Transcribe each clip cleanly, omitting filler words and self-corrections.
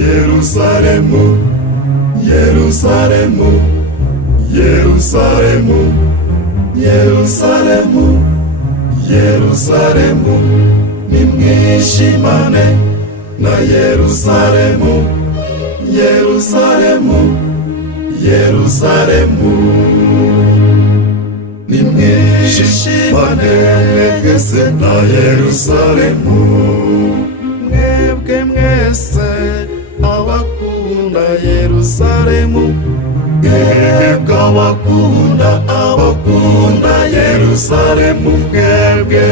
Yerusalemu, Yerusalemu, Yerusalemu, Yerusalemu, Yerusalemu, nimwishimane na Yerusalemu, Yerusalemu, Yerusalemu, nimwishimane mwese na Yerusalemu, mwebwe mwese abakunda Yerusalemu, mwebwe abakunda Yerusalemu, mwebwe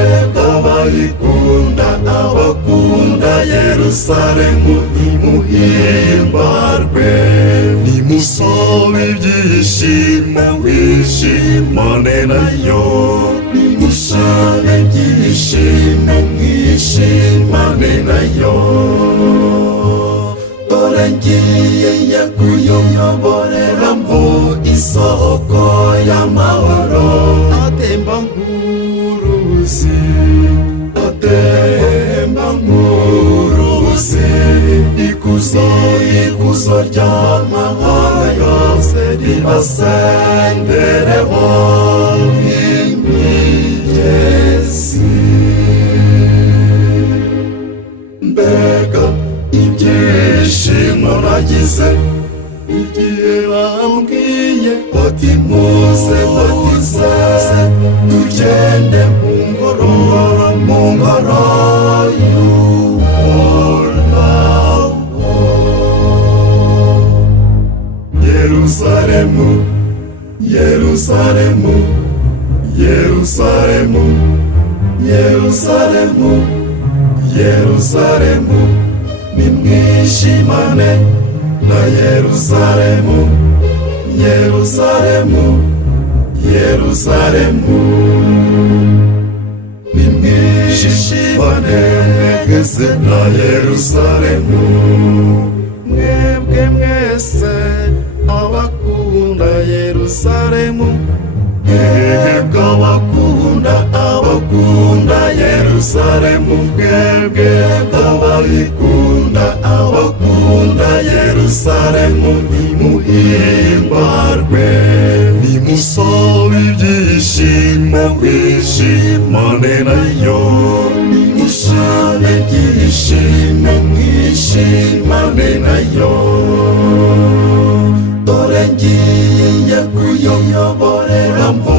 abakunda Yerusalemu, nimuhimbarwe, nimusobe ibyishimo, wishimane nayo, nimusobe ibyishimo, mwishimane nayo. Dore ngiye kuyoboreramo isoko y'amahoro, atemba nk'uruzi, atemba nk'uruzi, ikuzo ry'amahanga yose ribasendereho nk'imigezi. Mbega ibyishimo nagize igihe bambwiye bati muze tugende mu ngoro y'Uhoraho. Yerusalemu, Yerusalemu, Yerusalemu, Yerusalemu, Yerusalemu, nimwishimane na Yerusalemu, Yerusalemu, Yerusalemu, nimwishimane mwese na Yerusalemu, mwebwe mwese abakunda Yerusalemu, mwebwe abakunda Yerusalemu, mwebwe abakunda Yerusalemu, nimuhimbarwe, nimusobe ibyishimo, wishimane nayo, nimusobe ibyishimo, mwishimane nayo. Dore ngiye kuyoboreramo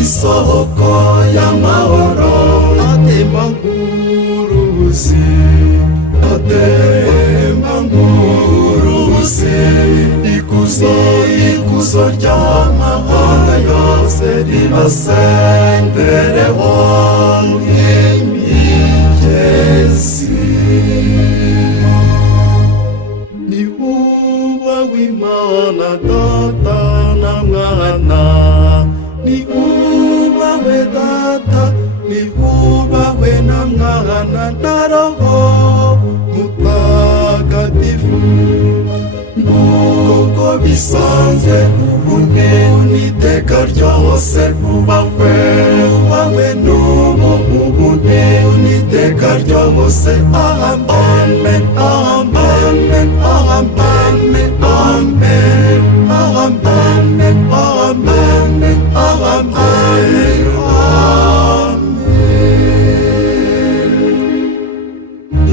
isoko y'amahoro, atemba nk'uruzi, atemba nk'uruzi, ikuzo ry'amahanga yose ribasendereho nk'imigezi. Nihubahwe Imana Data na Mwana, nihubahwe Data, nihubahwe na Mwana na Roho Mutagatifu, nk'uko bisanzwe ubumwe n'iteka ryose, bubahwe n'ubu ubumwe n'iteka ryose. Amen, amen, amen, amen, amen, amen, amen, amen.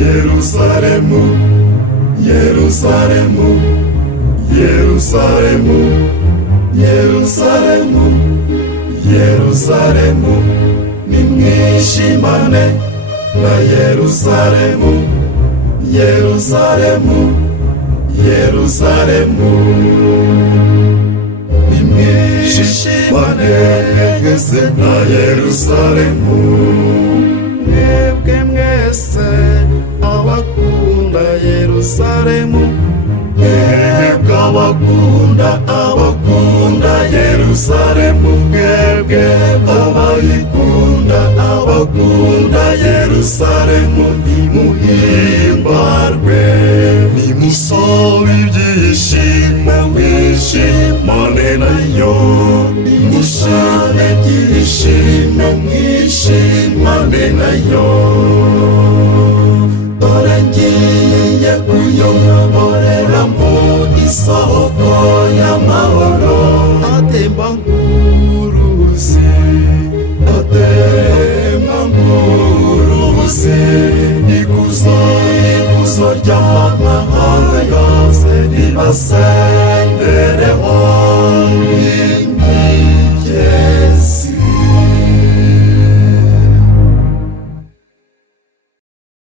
Yerusalemu, Yerusalemu, Yerusalemu, Yerusalemu, Yerusalemu, nimwishimane na Yerusalemu, Yerusalemu, Yerusalemu, nimwishimane mwese na Yerusalemu, mwebwe mwese abakunda Yerusalemu, mwebwe abakunda Yerusalemu, mwebwe abakunda Yerusalemu, nimuhimbarwe, nimusobe ibyishimo, wishimane nayo, mwishime byishimo, mwishimane nayo. Dore ngiye kuyoboreramo isoko y'amahoro atemba nk'uruzi, atemba nk'uruzi. Ikuzo ry'amahanga yose ribasendereho.